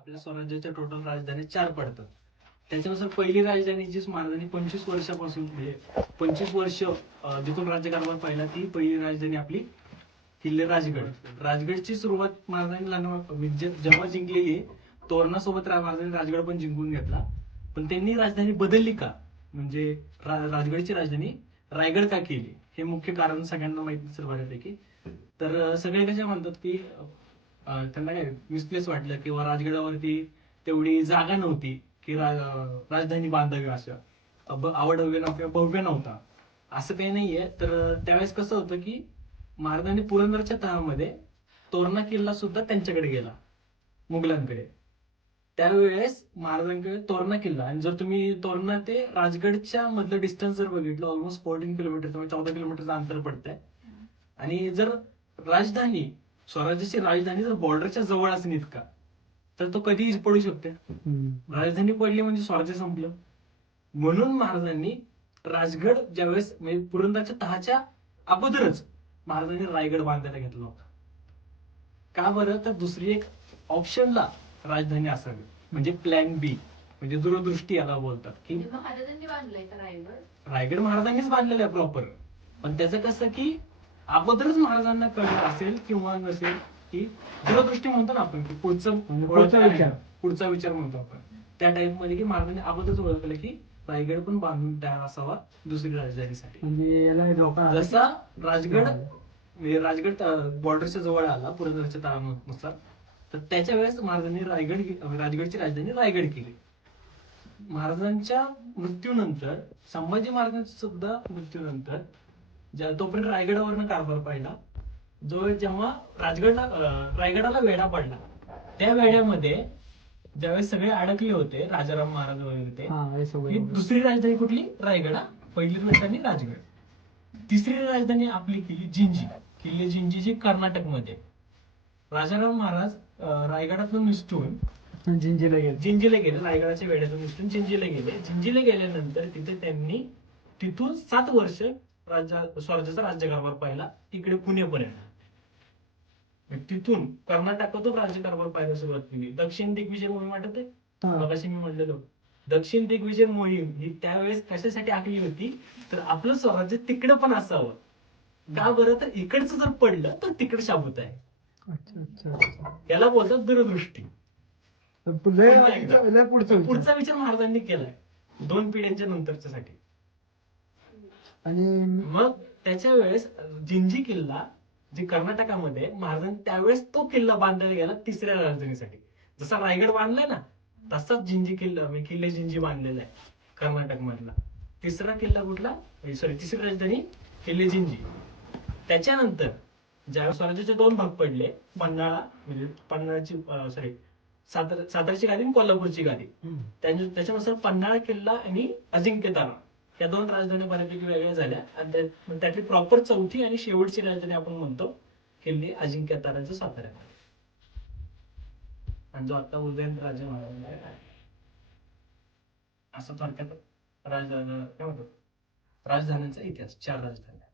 आपल्या स्वराज्याच्या टोटल राजधानी चार पडतात. त्याच्यानुसार पहिली राजधानी जी महाराजांनी पंचवीस वर्षापासून म्हणजे पंचवीस वर्ष जिथून राज्यकारभार पाहिला ती पहिली राजधानी आपली किल्ले राजगड. राजगडची सुरुवात महाराजांनी म्हणजे जेव्हा जिंकलेली तोरणासोबत महाराजांनी राजगड पण जिंकून घेतला. पण त्यांनी राजधानी बदलली का? म्हणजे राजगडची राजधानी रायगड का केली? हे मुख्य कारण सगळ्यांना माहिती सर बऱ्यापैकी. तर सगळे कशा म्हणतात की अं, त्यांना काय मिसप्लेस वाटलं किंवा राजगडावरती तेवढी जागा नव्हती की रा- अं, राजधानी बांधावी असं. अब- आवडव्य नव्हतं किंवा भव्य नव्हता. असं काही नाहीये. तर त्यावेळेस कसं होतं की महाराजांनी पुरंदरच्या तहामध्ये तोरणा किल्ला सुद्धा त्यांच्याकडे गेला मुघलांकडे. त्यावेळेस महाराजांकडे तोरणा किल्ला आणि जर तुम्ही तोरणा ते राजगडच्या मधलं डिस्टन्स जर बघितलं ऑलमोस्ट फोर्टीन किलोमीटर चौदा किलोमीटरचं अंतर पडतंय. आणि जर राजधानी स्वराज्याची राजधानी जर बॉर्डरच्या जवळ असेल इतका तर तो कधीही पडू शकते. राजधानी पडली म्हणजे स्वराज्य संपलं. म्हणून महाराजांनी राजगड ज्यावेळेस म्हणजे पुरंदरच्या तहाच्या अगोदरच महाराजांनी रायगड बांधायला घेतला होता. का बरं? तर दुसरी एक ऑप्शनला राजधानी असावी. म्हणजे प्लॅन बी म्हणजे दूरदृष्टी याला बोलतात की म्हणजे महाराजांनी बांधलाय का रायगड. रायगड महाराजांनीच बांधलेला आहे प्रॉपर पण त्याचं कसं की अगोदरच महाराजांना कळलं असेल किंवा नसेल की दूरदृष्टी म्हणतो ना आपण की पुढचं म्हणजे पुढचा विचार. पुढचा विचार म्हणतो आपण. त्या टाइपमध्ये की महाराजांनी अगोदरच ओळखलं की रायगड पण बांधून तयार असावा दुसरी राजधानीसाठी. म्हणजे. जसा राजगड म्हणजे राजगड बॉर्डरच्या जवळ आला पुरंदरच्या तळानुसार तर त्याच्या वेळेस महाराजांनी रायगड घे- राजगडची राजधानी रायगड केली. महाराजांच्या मृत्यूनंतर संभाजी महाराजांच्या सुद्धा मृत्यूनंतर ज्या तोपर्यंत रायगडावरनं कारभार पाहिला जो जेव्हा राजगडला रायगडाला वेढा पडला त्या वेड्यामध्ये ज्यावेळेस सगळे अडकले होते राजाराम महाराज वगैरे ते हा हे सगळं ही दुसरी राजधानी कुठली? रायगड. पहिली राजधानी राजगड. तिसरी राजधानी आपली किल्ली जिंजी किल्ले जिंजी जी कर्नाटकमध्ये राजाराम महाराज रायगडातून निसटून जिंजीला गेले. जिंजीला गेले रायगडाच्या वेड्यातून निसटून जिंजीला गेले. जिंजीला गेल्यानंतर तिथे त्यांनी तिथून सात वर्ष राज्या स्वराज्याचा राज्यकारभार पाहिला इकडे पुणेपर्यंत. मग तिथून कर्नाटकातून राज्यकारभार पाहायला सुरुवात केली. दक्षिण दिग्विजय मोहीम हा. मगाशी मी म्हणलेलो दक्षिण दिग्विजय मोहीम ही त्यावेळेस कशासाठी आखली होती? तर आपलं स्वराज्य तिकडं पण असावं. का बरं? तर इकडचं जर पडलं तर तिकडे शाबूत आहे. याला बोलतात दूरदृष्टी. पुढचा विचार महाराजांनी केलाय. दोन पिढ्यांच्या नंतरच्या साठी आणि मग त्याच्या वेळेस जिंजी किल्ला जे कर्नाटकामध्ये महाराजांनी त्यावेळेस तो किल्ला बांधायला गेला तिसऱ्या राजधानीसाठी. जसा रायगड बांधलाय ना तसाच जिंजी किल्ला म्हणजे किल्ले जिंजी बांधलेला आहे कर्नाटक मधला तिसरा किल्ला कुठला? सॉरी तिसरी राजधानी किल्ले जिंजी. त्याच्यानंतर ज्या स्वराज्याचे दोन भाग पडले पन्हाळा म्हणजे पन्हाळाची सॉरी सातारा सातारची गादी आणि कोल्हापूरची गादी. त्याच्यानुसार पन्हाळा किल्ला आणि अजिंक्य तारा या दोन राजधानी बऱ्यापैकी वेगळ्या झाल्या. आणि त्यातली प्रॉपर चौथी आणि शेवटची राजधानी आपण म्हणतो किल्ली अजिंक्य ताराचं साताऱ्यामध्ये आणि जो आता उदयन राजे महाराज आहे असं थोडक्यात राजधानी काय म्हणतो? राजधान्यांचा इतिहास चार राजधान्या.